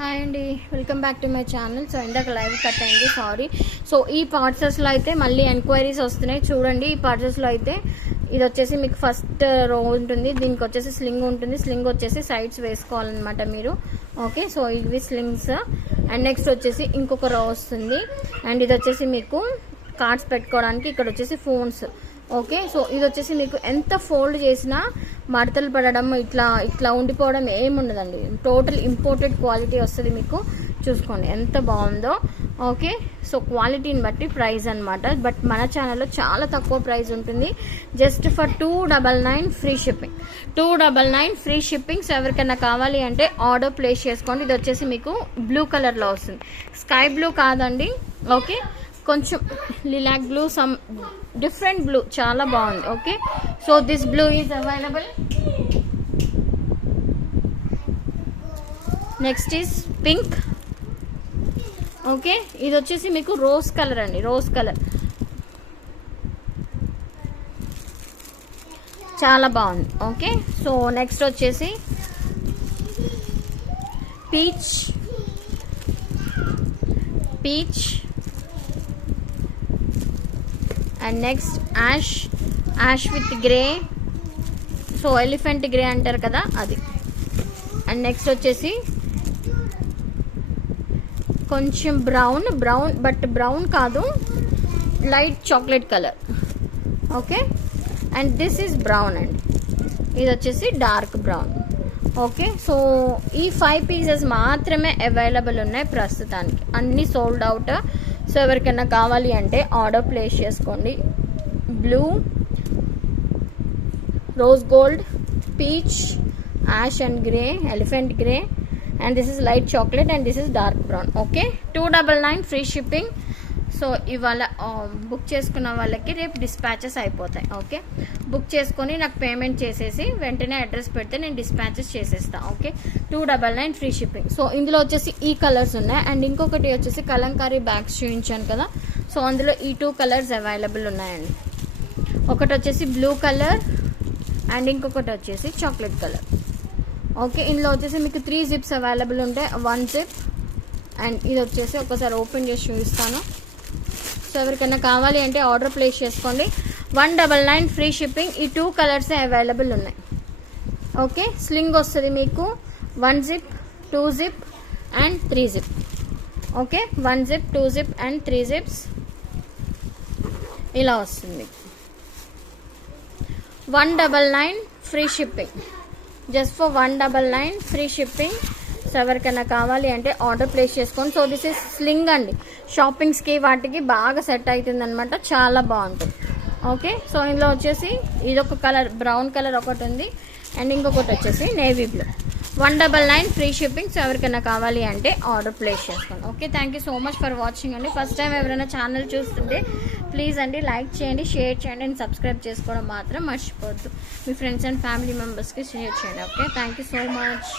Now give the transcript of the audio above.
Hi అండి, welcome back to my channel. So ఇందాక live cut అయింది, సారీ. సో ఈ పార్సల్స్లో అయితే మళ్ళీ ఎంక్వైరీస్ వస్తున్నాయి చూడండి. ఈ పార్సల్స్లో అయితే ఇది వచ్చేసి మీకు ఫస్ట్ రో ఉంటుంది, దీనికి వచ్చేసి స్లింగ్ ఉంటుంది. స్లింగ్ వచ్చేసి సైడ్స్ వేసుకోవాలన్నమాట మీరు. ఓకే, సో ఇవి స్లింగ్స్. అండ్ నెక్స్ట్ వచ్చేసి ఇంకొక రో వస్తుంది. అండ్ ఇది వచ్చేసి మీకు కార్డ్స్ పెట్టుకోవడానికి, ఇక్కడ వచ్చేసి ఫోన్స్. ఓకే, సో ఇది వచ్చేసి మీకు ఎంత ఫోల్డ్ చేసినా మడతలు పడడం ఇట్లా ఇట్లా ఉండిపోవడం ఏముండదండి. టోటల్ ఇంపోర్టెడ్ క్వాలిటీ వస్తుంది మీకు. చూసుకోండి ఎంత బాగుందో. ఓకే, సో క్వాలిటీని బట్టి ప్రైస్ అనమాట. బట్ మన ఛానల్లో చాలా తక్కువ ప్రైస్ ఉంటుంది, just for 299 free shipping. 299 free shipping. So ఎవరికైనా కావాలి అంటే ఆర్డర్ ప్లేస్ చేసుకోండి. ఇది వచ్చేసి మీకు బ్లూ కలర్లో వస్తుంది, స్కై బ్లూ కాదండి. ఓకే, కొంచెం lilac blue, some different blue, చాలా బాగుంది. Okay, so this blue is available. Next is pink. Okay, ఇది వచ్చేసి మీకు రోజ్ కలర్ అండి, రోజ్ కలర్ చాలా బాగుంది. ఓకే, సో నెక్స్ట్ వచ్చేసి peach peach and next ash with grey. So elephant grey అంటారు కదా, అది. అండ్ నెక్స్ట్ వచ్చేసి కొంచెం బ్రౌన్ బట్ బ్రౌన్ కాదు, light chocolate colour. Okay, and this is brown అండి, ఇది వచ్చేసి డార్క్ బ్రౌన్. ఓకే, సో ఈ 5 పీసెస్ మాత్రమే అవైలబుల్ ఉన్నాయి ప్రస్తుతానికి, అన్నీ సోల్డ్ అవుట్. సో ఎవరికైనా కావాలి అంటే ఆర్డర్ ప్లేస్ చేసుకోండి. Blue, rose gold, peach, ash and grey, elephant grey, and this is light chocolate and this is dark brown. Okay, 299 free shipping. So ఇవాళ బుక్ చేసుకున్న వాళ్ళకి రేపు డిస్పాచెస్ అయిపోతాయి. ఓకే, బుక్ చేసుకొని నాకు పేమెంట్ చేసేసి వెంటనే అడ్రస్ పెడితే నేను డిస్పాచెస్ చేసేస్తాను. Okay, 299 free shipping. సో ఇందులో వచ్చేసి ఈ కలర్స్ ఉన్నాయి. అండ్ ఇంకొకటి వచ్చేసి కలంకారీ బ్యాగ్స్ చూపించాను కదా, సో అందులో ఈ 2 కలర్స్ అవైలబుల్ ఉన్నాయండి. ఒకటి వచ్చేసి బ్లూ కలర్ అండ్ ఇంకొకటి వచ్చేసి చాక్లెట్ కలర్. ఓకే, ఇందులో వచ్చేసి మీకు 3 జిప్స్ అవైలబుల్ ఉంటాయి, 1 జిప్. అండ్ ఇది వచ్చేసి ఒకసారి ఓపెన్ చేసి చూపిస్తాను. సో ఎవరికైనా కావాలి అంటే ఆర్డర్ ప్లేస్ చేసుకోండి. 199 ఫ్రీ షిప్పింగ్. ఈ 2 కలర్సే అవైలబుల్ ఉన్నాయి. ఓకే, స్లింగ్ వస్తుంది మీకు 1 zip, 2 zip and 3 zip. Okay, 1 zip, 2 zip and 3 zips ఇలా వస్తుంది. 199 free shipping, just for 199 free shipping. So ఎవరికైనా కావాలి అంటే ఆర్డర్ ప్లేస్ చేసుకోండి. సో దిస్ ఇస్ స్లింగ్ అండి, షాపింగ్స్కి వాటికి బాగా సెట్ అవుతుంది అనమాట, చాలా బాగుంటుంది. ఓకే, సో ఇందులో వచ్చేసి ఇదొక కలర్, బ్రౌన్ కలర్ ఒకటి ఉంది అండ్ ఇంకొకటి వచ్చేసి navy blue. 199 free shipping. So ఎవరికైనా కావాలి అంటే ఆర్డర్ ప్లేస్ చేసుకోండి. Okay, thank you so much for watching అండి. ఫస్ట్ టైం ఎవరైనా ఛానల్ చూస్తుంటే ప్లీజ్ అండి లైక్ చేయండి, షేర్ చేయండి అండ్ సబ్స్క్రైబ్ చేసుకోవడం మాత్రం మర్చిపోవద్దు. మీ ఫ్రెండ్స్ అండ్ ఫ్యామిలీ మెంబర్స్కి షేర్ చేయండి. Okay, thank you so much.